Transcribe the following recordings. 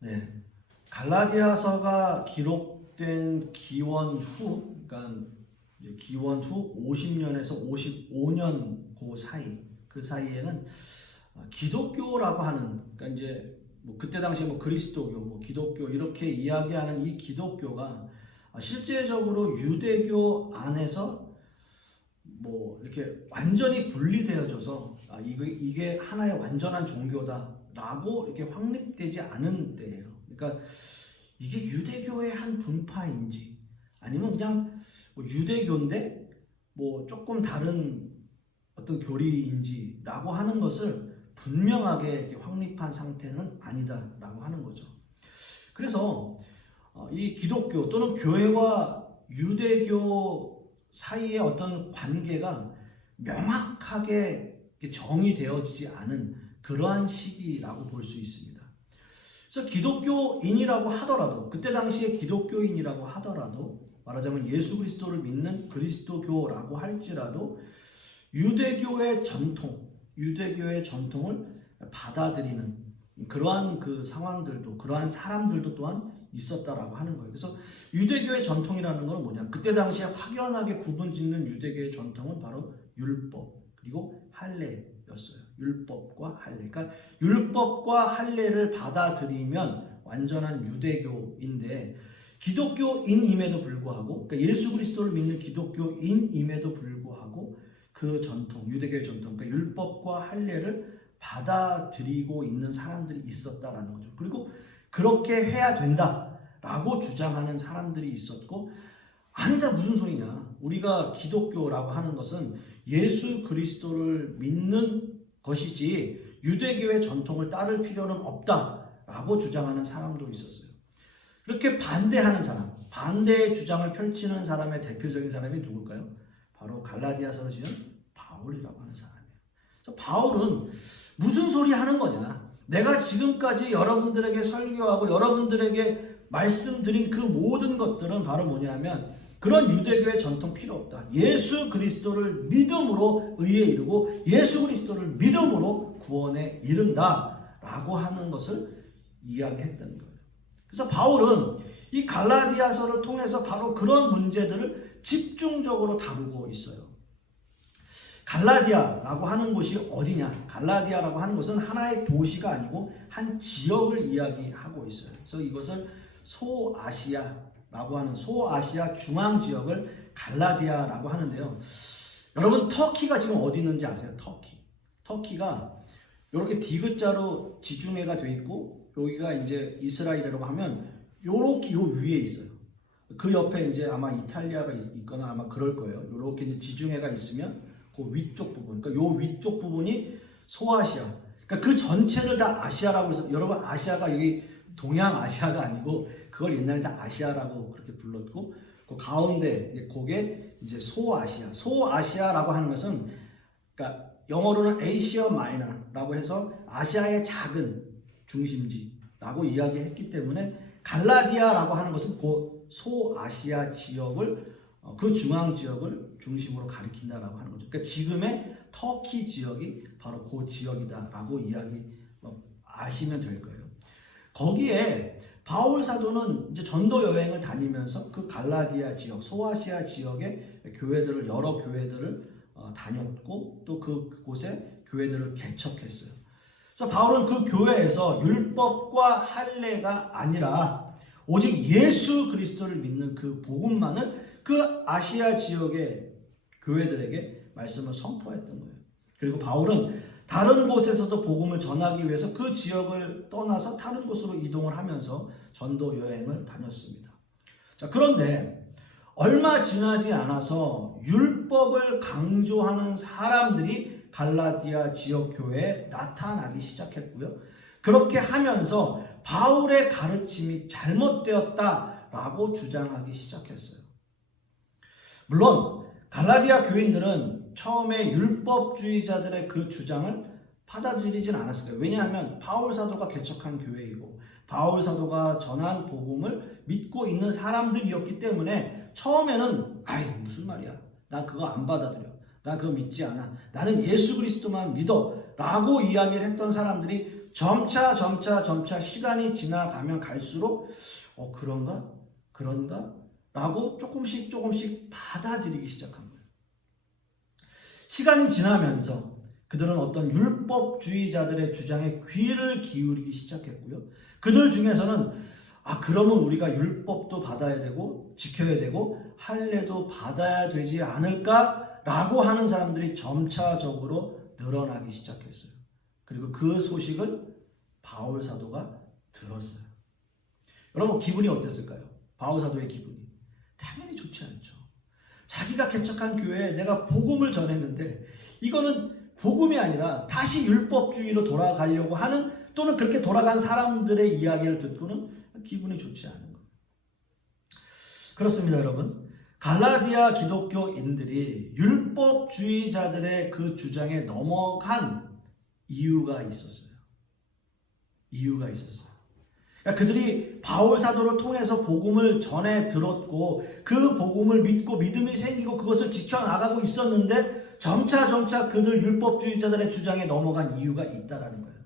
네, 갈라디아서가 기록된 기원 후, 그러니까 기원 후 50년에서 55년 그 사이에는 기독교라고 하는, 그러니까 이제 뭐 그때 당시에 뭐 그리스도교, 뭐 기독교 이렇게 이야기하는 이 기독교가 실제적으로 유대교 안에서 뭐 이렇게 완전히 분리되어져서 이게 하나의 완전한 종교다라고 이렇게 확립되지 않은 때예요. 그러니까 이게 유대교의 한 분파인지 아니면 그냥 뭐 유대교인데 뭐 조금 다른 어떤 교리인지라고 하는 것을 분명하게 확립한 상태는 아니다라고 하는 거죠. 그래서 이 기독교 또는 교회와 유대교 사이의 어떤 관계가 명확하게 정의되어지지 않은 그러한 시기라고 볼 수 있습니다. 그래서 기독교인이라고 하더라도, 그때 당시에 기독교인이라고 하더라도, 말하자면 예수 그리스도를 믿는 그리스도교라고 할지라도 유대교의 전통을 받아들이는 그러한 그 상황들도, 그러한 사람들도 또한 있었다라고 하는 거예요. 그래서 유대교의 전통이라는 건 뭐냐? 그때 당시에 확연하게 구분짓는 유대교의 전통은 바로 율법 그리고 할례였어요. 율법과 할례. 그러니까 율법과 할례를 받아들이면 완전한 유대교인데, 기독교인임에도 불구하고, 그러니까 예수 그리스도를 믿는 기독교인임에도 불구하고 그 전통, 유대교의 전통, 그러니까 율법과 할례를 받아들이고 있는 사람들이 있었다라는 거죠. 그리고 그렇게 해야 된다라고 주장하는 사람들이 있었고, 아니다, 무슨 소리냐, 우리가 기독교라고 하는 것은 예수 그리스도를 믿는 것이지 유대교의 전통을 따를 필요는 없다라고 주장하는 사람도 있었어요. 그렇게 반대하는 사람, 반대의 주장을 펼치는 사람의 대표적인 사람이 누굴까요? 바로 갈라디아서를 지은 바울이라고 하는 사람이에요. 그래서 바울은 무슨 소리 하는 거냐? 내가 지금까지 여러분들에게 설교하고 여러분들에게 말씀드린 그 모든 것들은 바로 뭐냐면 그런 유대교의 전통 필요 없다. 예수 그리스도를 믿음으로 의에 이르고 예수 그리스도를 믿음으로 구원에 이른다라고 하는 것을 이야기했다는 거예요. 그래서 바울은 이 갈라디아서를 통해서 바로 그런 문제들을 집중적으로 다루고 있어요. 갈라디아라고 하는 곳이 어디냐? 갈라디아라고 하는 것은 하나의 도시가 아니고 한 지역을 이야기하고 있어요. 그래서 이것을 소아시아라고 하는, 소아시아 중앙 지역을 갈라디아라고 하는데요. 여러분, 터키가 지금 어디 있는지 아세요? 터키가 이렇게 디귿자로 지중해가 돼 있고, 여기가 이제 이스라엘이라고 하면 요렇게 요 위에 있어요. 그 옆에 이제 아마 이탈리아가 있거나 아마 그럴 거예요. 요렇게 이제 지중해가 있으면 그 위쪽 부분, 그러니까 요 위쪽 부분이 소아시아. 그러니까 그 전체를 다 아시아라고 해서, 여러분, 아시아가 여기 동양아시아가 아니고 그걸 옛날에 다 아시아라고 그렇게 불렀고, 그 가운데 그게 이제 소아시아라고 하는 것은, 그러니까 영어로는 에이시아 마이너라고 해서 아시아의 작은 중심지라고 이야기했기 때문에 갈라디아라고 하는 것은 그 소아시아 지역을, 그 중앙 지역을 중심으로 가리킨다라고 하는 거죠. 그러니까 지금의 터키 지역이 바로 그 지역이다라고 아시면 될 거예요. 거기에 바울 사도는 이제 전도 여행을 다니면서 그 갈라디아 지역, 소아시아 지역의 교회들을, 여러 교회들을 다녔고, 또 그곳에 교회들을 개척했어요. 그래서 바울은 그 교회에서 율법과 할례가 아니라 오직 예수 그리스도를 믿는 그 복음만을 그 아시아 지역의 교회들에게 말씀을 선포했던 거예요. 그리고 바울은 다른 곳에서도 복음을 전하기 위해서 그 지역을 떠나서 다른 곳으로 이동을 하면서 전도 여행을 다녔습니다. 자, 그런데 얼마 지나지 않아서 율법을 강조하는 사람들이 갈라디아 지역 교회에 나타나기 시작했고요. 그렇게 하면서 바울의 가르침이 잘못되었다라고 주장하기 시작했어요. 물론 갈라디아 교인들은 처음에 율법주의자들의 그 주장을 받아들이진 않았을 거예요. 왜냐하면 바울 사도가 개척한 교회이고 바울 사도가 전한 복음을 믿고 있는 사람들이었기 때문에 처음에는 무슨 말이야, 난 그거 안 받아들여, 난 그거 믿지 않아, 나는 예수 그리스도만 믿어 라고 이야기를 했던 사람들이 점차 시간이 지나가면 갈수록 그런가 라고 조금씩 받아들이기 시작한 거예요. 시간이 지나면서 그들은 어떤 율법주의자들의 주장에 귀를 기울이기 시작했고요. 그들 중에서는 그러면 우리가 율법도 받아야 되고 지켜야 되고 할례도 받아야 되지 않을까라고 하는 사람들이 점차적으로 늘어나기 시작했어요. 그리고 그 소식을 바울 사도가 들었어요. 여러분 기분이 어땠을까요? 바울 사도의 기분이 당연히 좋지 않죠. 자기가 개척한 교회에 내가 복음을 전했는데 이거는 복음이 아니라 다시 율법주의로 돌아가려고 하는 또는 그렇게 돌아간 사람들의 이야기를 듣고는 기분이 좋지 않은 거예요. 그렇습니다, 여러분. 갈라디아 기독교인들이 율법주의자들의 그 주장에 넘어간 이유가 있었어요. 그러니까 그들이 바울 사도를 통해서 복음을 전해 들었고 그 복음을 믿고 믿음이 생기고 그것을 지켜나가고 있었는데 점차 그들 율법주의자들의 주장에 넘어간 이유가 있다라는 거예요.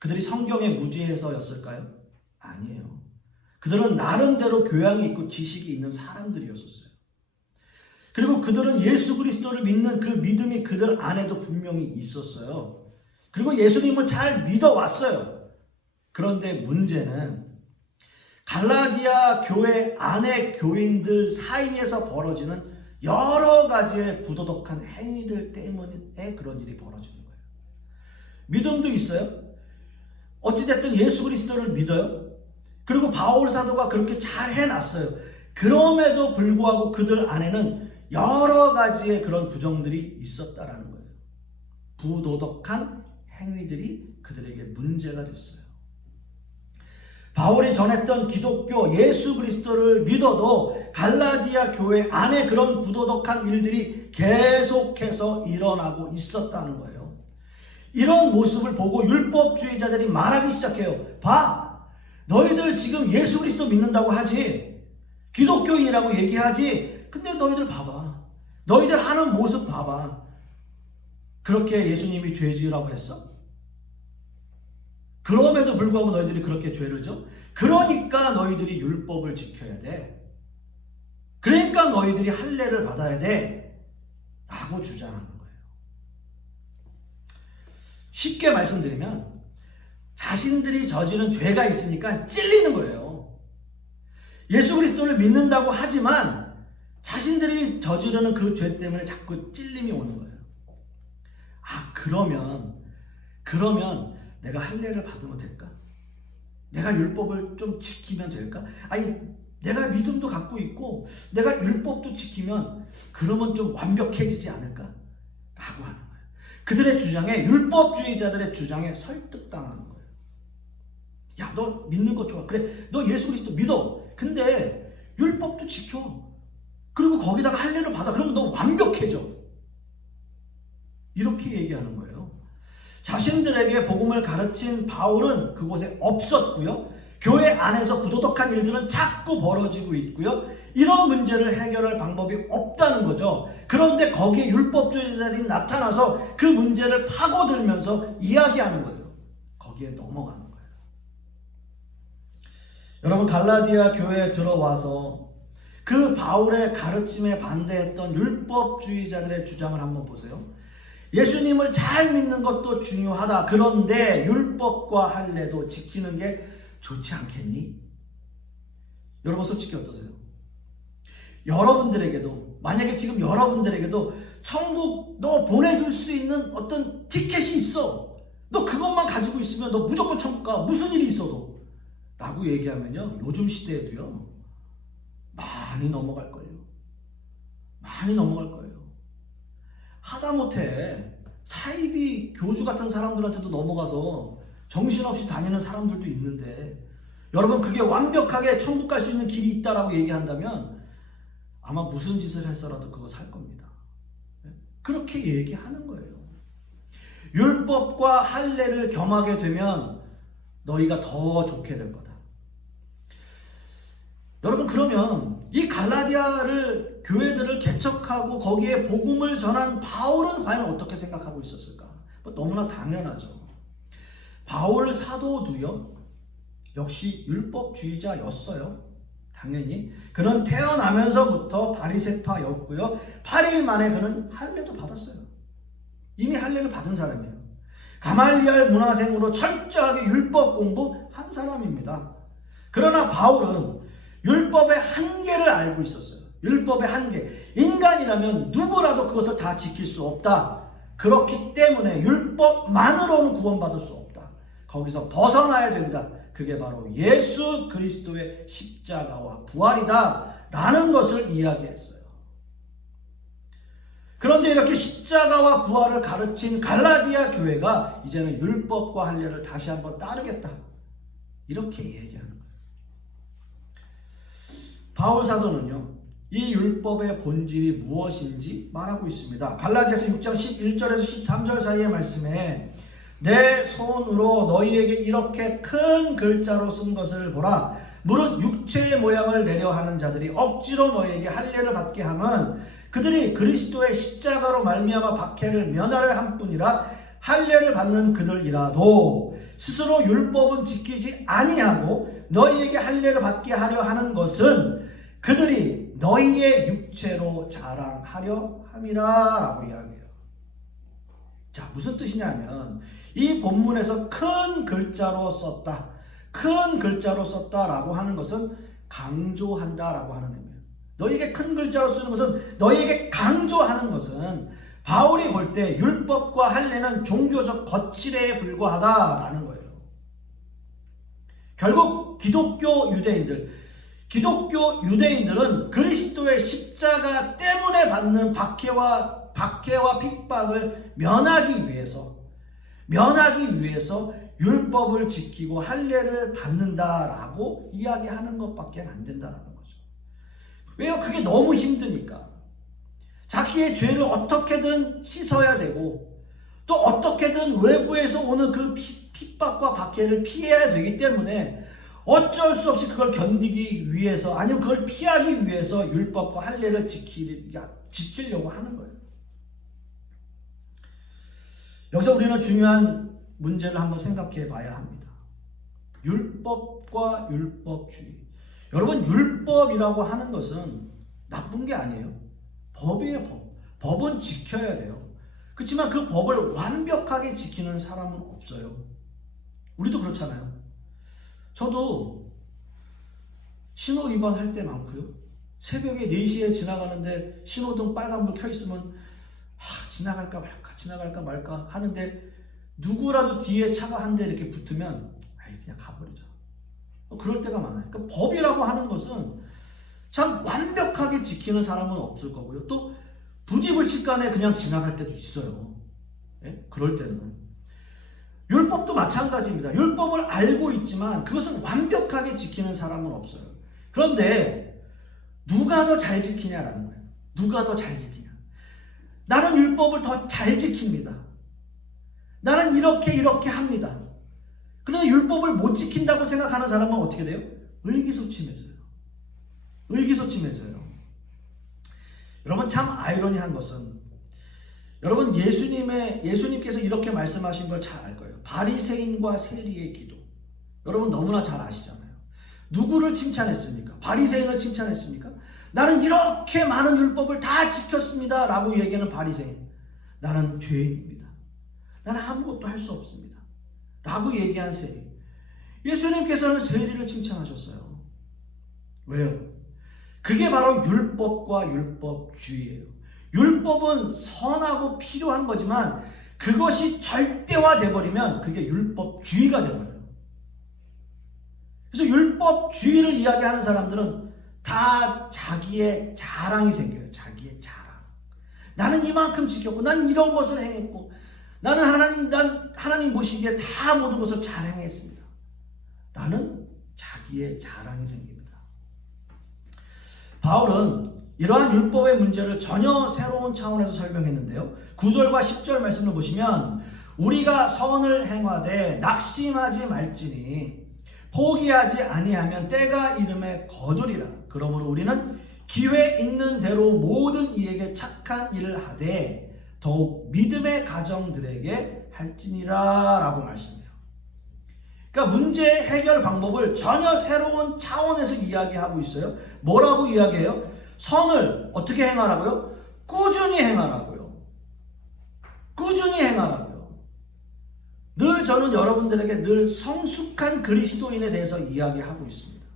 그들이 성경에 무지해서였을까요? 아니에요. 그들은 나름대로 교양이 있고 지식이 있는 사람들이었었어요. 그리고 그들은 예수 그리스도를 믿는 그 믿음이 그들 안에도 분명히 있었어요. 그리고 예수님을 잘 믿어왔어요. 그런데 문제는 갈라디아 교회 안의 교인들 사이에서 벌어지는 여러 가지의 부도덕한 행위들 때문에 그런 일이 벌어지는 거예요. 믿음도 있어요. 어찌됐든 예수 그리스도를 믿어요. 그리고 바울 사도가 그렇게 잘 해놨어요. 그럼에도 불구하고 그들 안에는 여러 가지의 그런 부정들이 있었다라는 거예요. 부도덕한 행위들이 그들에게 문제가 됐어요. 바울이 전했던 기독교 예수 그리스도를 믿어도 갈라디아 교회 안에 그런 부도덕한 일들이 계속해서 일어나고 있었다는 거예요. 이런 모습을 보고 율법주의자들이 말하기 시작해요. 봐! 너희들 지금 예수 그리스도 믿는다고 하지. 기독교인이라고 얘기하지. 근데 너희들 봐봐. 너희들 하는 모습 봐봐. 그렇게 예수님이 죄 지으라고 했어? 그럼에도 불구하고 너희들이 그렇게 죄를 져? 그러니까 너희들이 율법을 지켜야 돼. 그러니까 너희들이 할례를 받아야 돼. 라고 주장하는 거예요. 쉽게 말씀드리면 자신들이 저지른 죄가 있으니까 찔리는 거예요. 예수 그리스도를 믿는다고 하지만 자신들이 저지르는 그 죄 때문에 자꾸 찔림이 오는 거예요. 그러면 내가 할례를 받으면 될까? 내가 율법을 좀 지키면 될까? 내가 믿음도 갖고 있고 내가 율법도 지키면 그러면 좀 완벽해지지 않을까? 라고 하는 거예요. 그들의 주장에 율법주의자들의 주장에 설득당하는 거예요. 야, 너 믿는 거 좋아. 그래, 너 예수 그리스도 믿어. 근데 율법도 지켜. 그리고 거기다가 할례를 받아. 그러면 너 완벽해져. 이렇게 얘기하는 거예요. 자신들에게 복음을 가르친 바울은 그곳에 없었고요. 교회 안에서 부도덕한 일들은 자꾸 벌어지고 있고요. 이런 문제를 해결할 방법이 없다는 거죠. 그런데 거기에 율법주의자들이 나타나서 그 문제를 파고들면서 이야기하는 거예요. 거기에 넘어가는 거예요. 여러분, 갈라디아 교회에 들어와서 그 바울의 가르침에 반대했던 율법주의자들의 주장을 한번 보세요. 예수님을 잘 믿는 것도 중요하다. 그런데 율법과 할례도 지키는 게 좋지 않겠니? 여러분 솔직히 어떠세요? 여러분들에게도, 만약에 지금 여러분들에게도 천국 너 보내줄 수 있는 어떤 티켓이 있어. 너 그것만 가지고 있으면 너 무조건 천국 가. 무슨 일이 있어도. 라고 얘기하면요, 요즘 시대에도요 많이 넘어갈 거예요. 많이 넘어갈 거예요. 하다못해 사이비 교주 같은 사람들한테도 넘어가서 정신없이 다니는 사람들도 있는데, 여러분 그게 완벽하게 천국 갈 수 있는 길이 있다라고 얘기한다면 아마 무슨 짓을 했어라도 그거 살 겁니다. 그렇게 얘기하는 거예요. 율법과 할례를 겸하게 되면 너희가 더 좋게 될 거다. 여러분, 그러면 이 갈라디아를 교회들을 개척하고 거기에 복음을 전한 바울은 과연 어떻게 생각하고 있었을까? 너무나 당연하죠. 바울 사도도요, 역시 율법주의자였어요. 당연히 그는 태어나면서부터 바리새파였고요. 8일 만에 그는 할례도 받았어요. 이미 할례를 받은 사람이에요. 가말리엘 문화생으로 철저하게 율법 공부한 사람입니다. 그러나 바울은 율법의 한계를 알고 있었어요. 율법의 한계. 인간이라면 누구라도 그것을 다 지킬 수 없다. 그렇기 때문에 율법만으로는 구원받을 수 없다. 거기서 벗어나야 된다. 그게 바로 예수 그리스도의 십자가와 부활이다 라는 것을 이야기했어요. 그런데 이렇게 십자가와 부활을 가르친 갈라디아 교회가 이제는 율법과 할례를 다시 한번 따르겠다, 이렇게 얘기하는 거예요. 바울 사도는요, 이 율법의 본질이 무엇인지 말하고 있습니다. 갈라디아서 6장 11절에서 13절 사이의 말씀에 내 손으로 너희에게 이렇게 큰 글자로 쓴 것을 보라. 무릇 육체의 모양을 내려 하는 자들이 억지로 너희에게 할례를 받게 함은 그들이 그리스도의 십자가로 말미암아 박해를 면하려 함뿐이라. 할례를 받는 그들이라도 스스로 율법은 지키지 아니하고 너희에게 할례를 받게 하려 하는 것은 그들이 너희의 육체로 자랑하려 함이라 라고 이야기해요. 자, 무슨 뜻이냐면 이 본문에서 큰 글자로 썼다, 큰 글자로 썼다라고 하는 것은 강조한다라고 하는 의미예요. 너희에게 큰 글자로 쓰는 것은, 너희에게 강조하는 것은 바울이 볼 때 율법과 할례는 종교적 거칠에 불과하다라는 거예요. 결국 기독교 유대인들은 그리스도의 십자가 때문에 받는 박해와 핍박을 면하기 위해서 율법을 지키고 할례를 받는다라고 이야기하는 것밖에 안 된다는 거죠. 왜요? 그게 너무 힘드니까. 자기의 죄를 어떻게든 씻어야 되고 또 어떻게든 외부에서 오는 그 핍박과 박해를 피해야 되기 때문에 어쩔 수 없이 그걸 견디기 위해서, 아니면 그걸 피하기 위해서 율법과 할례를 지키려고 하는 거예요. 여기서 우리는 중요한 문제를 한번 생각해 봐야 합니다. 율법과 율법주의. 여러분, 율법이라고 하는 것은 나쁜 게 아니에요. 법이에요, 법. 법은 지켜야 돼요. 그렇지만 그 법을 완벽하게 지키는 사람은 없어요. 우리도 그렇잖아요. 저도 신호 위반할 때 많고요. 새벽에 4시에 지나가는데 신호등 빨간불 켜 있으면 지나갈까 말까 하는데 누구라도 뒤에 차가 한 대 이렇게 붙으면 그냥 가버리죠. 그럴 때가 많아요. 그러니까 법이라고 하는 것은 참 완벽하게 지키는 사람은 없을 거고요. 또 부지불식간에 그냥 지나갈 때도 있어요. 예? 그럴 때는. 율법도 마찬가지입니다. 율법을 알고 있지만 그것은 완벽하게 지키는 사람은 없어요. 그런데 누가 더 잘 지키냐라는 거예요. 누가 더 잘 지키냐. 나는 율법을 더 잘 지킵니다. 나는 이렇게 합니다. 그런데 율법을 못 지킨다고 생각하는 사람은 어떻게 돼요? 의기소침해져요. 여러분, 참 아이러니한 것은, 여러분, 예수님께서 이렇게 말씀하신 걸 잘 알 거예요. 바리새인과 세리의 기도. 여러분 너무나 잘 아시잖아요. 누구를 칭찬했습니까? 바리새인을 칭찬했습니까? 나는 이렇게 많은 율법을 다 지켰습니다 라고 얘기하는 바리새인. 나는 죄인입니다. 나는 아무것도 할 수 없습니다 라고 얘기한 세리. 예수님께서는 세리를 칭찬하셨어요. 왜요? 그게 바로 율법과 율법주의예요. 율법은 선하고 필요한 거지만 그것이 절대화돼 버리면 그게 율법주의가 되버려요. 그래서 율법주의를 이야기하는 사람들은 다 자기의 자랑이 생겨요. 자기의 자랑. 나는 이만큼 지켰고, 난 이런 것을 행했고, 난 하나님 보시기에 다 모든 것을 잘 행했습니다 라는 자기의 자랑이 생깁니다. 바울은 이러한 율법의 문제를 전혀 새로운 차원에서 설명했는데요. 9절과 10절 말씀을 보시면 우리가 선을 행하되 낙심하지 말지니 포기하지 아니하면 때가 이름에 거두리라. 그러므로 우리는 기회 있는 대로 모든 이에게 착한 일을 하되 더욱 믿음의 가정들에게 할지니라 라고 말씀해요. 그러니까 문제 해결 방법을 전혀 새로운 차원에서 이야기하고 있어요. 뭐라고 이야기해요? 선을 어떻게 행하라고요? 꾸준히 행하라고요. 꾸준히 행하라고요. 늘 저는 여러분들에게 늘 성숙한 그리스도인에 대해서 이야기하고 있습니다.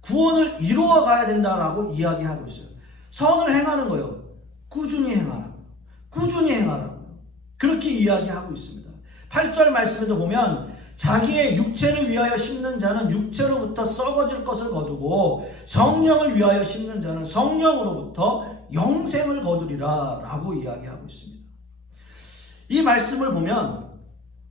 구원을 이루어 가야 된다라고 이야기하고 있어요. 선을 행하는 거예요. 꾸준히 행하라고. 꾸준히 행하라고. 그렇게 이야기하고 있습니다. 8절 말씀에도 보면 자기의 육체를 위하여 심는 자는 육체로부터 썩어질 것을 거두고 성령을 위하여 심는 자는 성령으로부터 영생을 거두리라 라고 이야기하고 있습니다. 이 말씀을 보면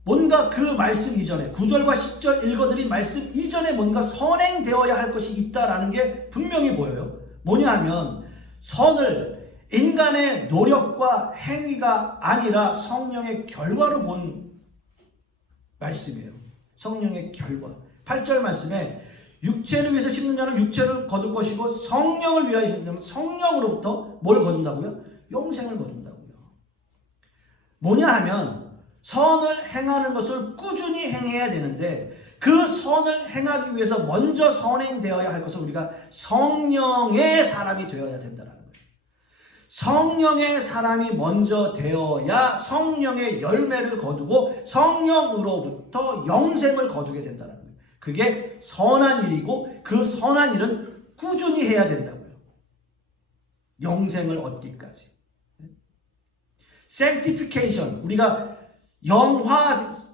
뭔가 그 말씀 이전에 9절과 10절 읽어드린 말씀 이전에 뭔가 선행되어야 할 것이 있다라는 게 분명히 보여요. 뭐냐 하면 선을 인간의 노력과 행위가 아니라 성령의 결과로 본 말씀이에요. 성령의 결과. 8절 말씀에 육체를 위해서 심는 자는 육체를 거둘 것이고 성령을 위하여 심는 자는 성령으로부터 뭘 거둔다고요? 영생을 거둔다고요. 뭐냐 하면 선을 행하는 것을 꾸준히 행해야 되는데 그 선을 행하기 위해서 먼저 선행되어야 할 것은 우리가 성령의 사람이 되어야 된다는 거예요. 성령의 사람이 먼저 되어야 성령의 열매를 거두고 성령으로부터 영생을 거두게 된다는 거예요. 그게 선한 일이고 그 선한 일은 꾸준히 해야 된다고요. 영생을 얻기까지. sanctification, 우리가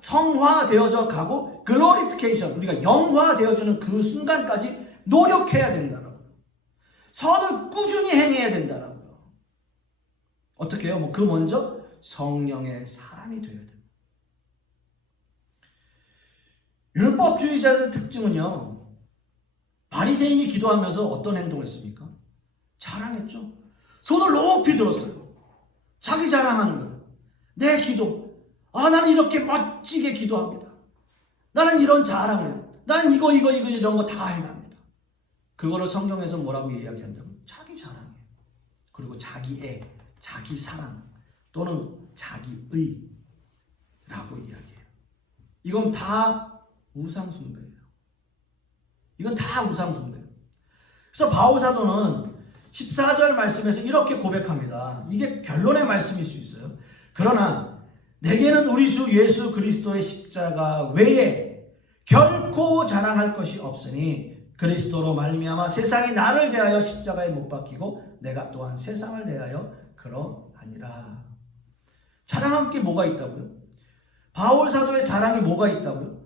성화되어져 가고 glorification, 우리가 영화되어지는 그 순간까지 노력해야 된다라고요. 선을 꾸준히 행해야 된다라고요. 어떻게 해요? 그 먼저 성령의 사람이 되어야 됩니다. 율법주의자들의 특징은요, 바리새인이 기도하면서 어떤 행동을 했습니까? 자랑했죠. 손을 높이 들었어요. 자기 자랑하는 거예요. 내 기도, 나는 이렇게 멋지게 기도합니다. 나는 이런 자랑을 해요. 나는 이거 이런 거 다 행합니다. 그거를 성경에서 뭐라고 이야기한다면 자기 자랑이에요. 그리고 자기애, 자기 사랑 또는 자기의라고 이야기해요. 이건 다 우상숭배예요. 이건 다 우상숭배예요. 그래서 바울 사도는 14절 말씀에서 이렇게 고백합니다. 이게 결론의 말씀일 수 있어요. 그러나 내게는 우리 주 예수 그리스도의 십자가 외에 결코 자랑할 것이 없으니 그리스도로 말미암아 세상이 나를 대하여 십자가에 못 박히고 내가 또한 세상을 대하여 그러하니라. 자랑할 게 뭐가 있다고요? 바울 사도의 자랑이 뭐가 있다고요?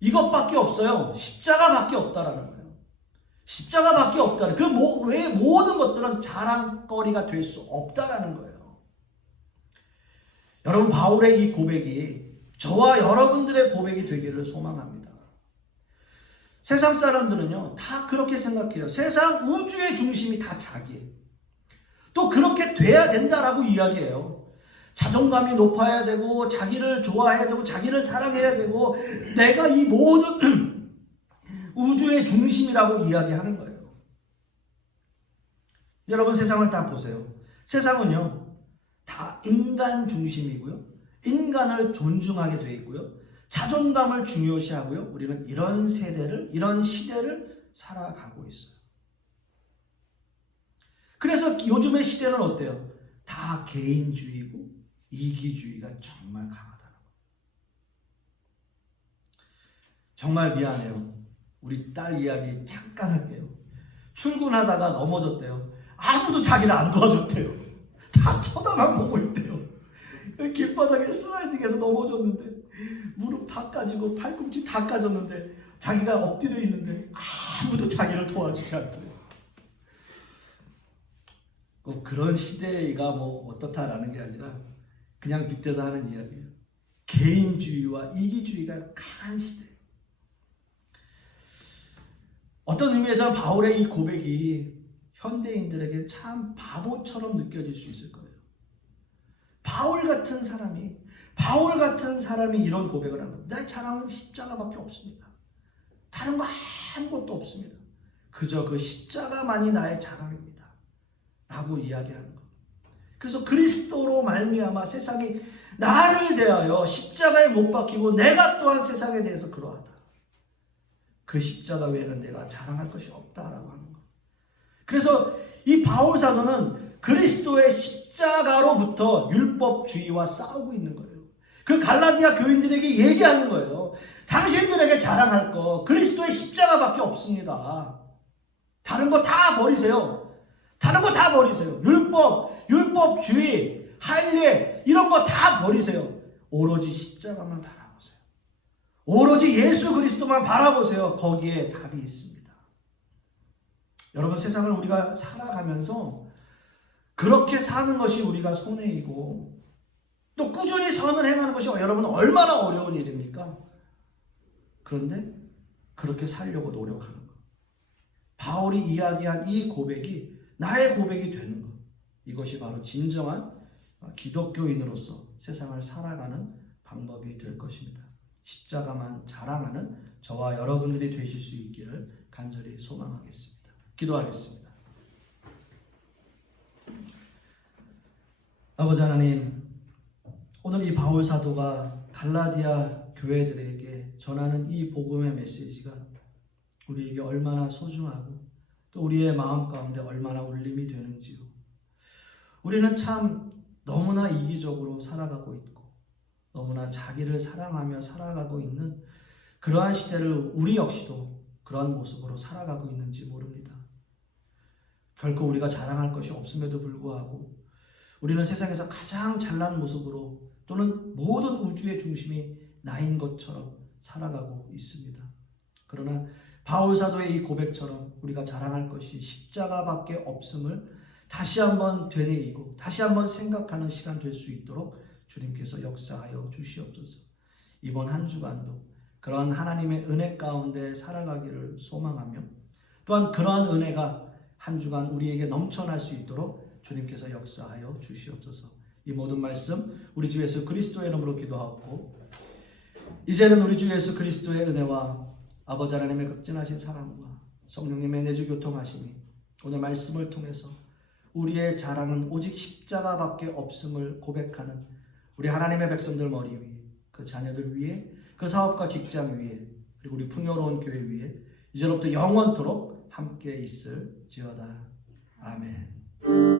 이것밖에 없어요. 십자가밖에 없다라는 거예요. 십자가밖에 없다는 그 외의 모든 것들은 자랑거리가 될 수 없다라는 거예요. 여러분, 바울의 이 고백이 저와 여러분들의 고백이 되기를 소망합니다. 세상 사람들은요 다 그렇게 생각해요. 세상 우주의 중심이 다 자기예요. 또 그렇게 돼야 된다라고 이야기해요. 자존감이 높아야 되고 자기를 좋아해야 되고 자기를 사랑해야 되고 내가 이 모든 우주의 중심이라고 이야기하는 거예요. 여러분, 세상을 다 보세요. 세상은요 다 인간 중심이고요. 인간을 존중하게 되어 있고요. 자존감을 중요시하고요. 우리는 이런 시대를 살아가고 있어요. 그래서 요즘의 시대는 어때요? 다 개인주의고 이기주의가 정말 강하다는 거예요. 정말 미안해요. 우리 딸 이야기 잠깐 할게요. 출근하다가 넘어졌대요. 아무도 자기를 안 도와줬대요. 다 쳐다만 보고 있대요. 길바닥에 슬라이딩해서 넘어졌는데 무릎 다 까지고 팔꿈치 다 까졌는데 자기가 엎드려 있는데 아무도 자기를 도와주지 않대요. 그런 시대가 어떻다라는 게 아니라 그냥 빗대서 하는 이야기예요. 개인주의와 이기주의가 강한 시대예요. 어떤 의미에서 바울의 이 고백이 현대인들에게 참 바보처럼 느껴질 수 있을 거예요. 바울 같은 사람이 이런 고백을 하는 거예요. 나의 자랑은 십자가밖에 없습니다. 다른 거 아무것도 없습니다. 그저 그 십자가만이 나의 자랑입니다. 라고 이야기하는 것. 그래서 그리스도로 말미암아 세상이 나를 대하여 십자가에 못 박히고 내가 또한 세상에 대해서 그러하다. 그 십자가 외에는 내가 자랑할 것이 없다라고 하는 거. 그래서 이 바울 사도는 그리스도의 십자가로부터 율법주의와 싸우고 있는 거예요. 그 갈라디아 교인들에게 얘기하는 거예요. 당신들에게 자랑할 거 그리스도의 십자가밖에 없습니다. 다른 거 다 버리세요. 다른 거 다 버리세요. 율법주의, 할례 이런 거 다 버리세요. 오로지 십자가만 바라보세요. 오로지 예수 그리스도만 바라보세요. 거기에 답이 있습니다. 여러분, 세상을 우리가 살아가면서 그렇게 사는 것이 우리가 손해이고 또 꾸준히 선을 행하는 것이 여러분 얼마나 어려운 일입니까? 그런데 그렇게 살려고 노력하는 것. 바울이 이야기한 이 고백이 나의 고백이 되는 것. 이것이 바로 진정한 기독교인으로서 세상을 살아가는 방법이 될 것입니다. 십자가만 자랑하는 저와 여러분들이 되실 수 있기를 간절히 소망하겠습니다. 기도하겠습니다. 아버지 하나님, 오늘 이 바울 사도가 갈라디아 교회들에게 전하는 이 복음의 메시지가 우리에게 얼마나 소중하고 또 우리의 마음 가운데 얼마나 울림이 되는지요. 우리는 참 너무나 이기적으로 살아가고 있고 너무나 자기를 사랑하며 살아가고 있는 그러한 시대를 우리 역시도 그러한 모습으로 살아가고 있는지 모릅니다. 결코 우리가 자랑할 것이 없음에도 불구하고 우리는 세상에서 가장 잘난 모습으로 또는 모든 우주의 중심이 나인 것처럼 살아가고 있습니다. 그러나 바울 사도의 이 고백처럼 우리가 자랑할 것이 십자가밖에 없음을 다시 한번 되뇌이고 다시 한번 생각하는 시간 될 수 있도록 주님께서 역사하여 주시옵소서. 이번 한 주간도 그러한 하나님의 은혜 가운데 살아가기를 소망하며 또한 그러한 은혜가 한 주간 우리에게 넘쳐날 수 있도록 주님께서 역사하여 주시옵소서. 이 모든 말씀 우리 주 예수 그리스도의 이름으로 기도하고 이제는 우리 주 예수 그리스도의 은혜와 아버지 하나님의 극진하신 사랑과 성령님의 내주 교통하심이 오늘 말씀을 통해서 우리의 자랑은 오직 십자가밖에 없음을 고백하는 우리 하나님의 백성들 머리 위에, 그 자녀들 위에, 그 사업과 직장 위에, 그리고 우리 풍요로운 교회 위에 이제로부터 영원토록 함께 있을지어다. 아멘.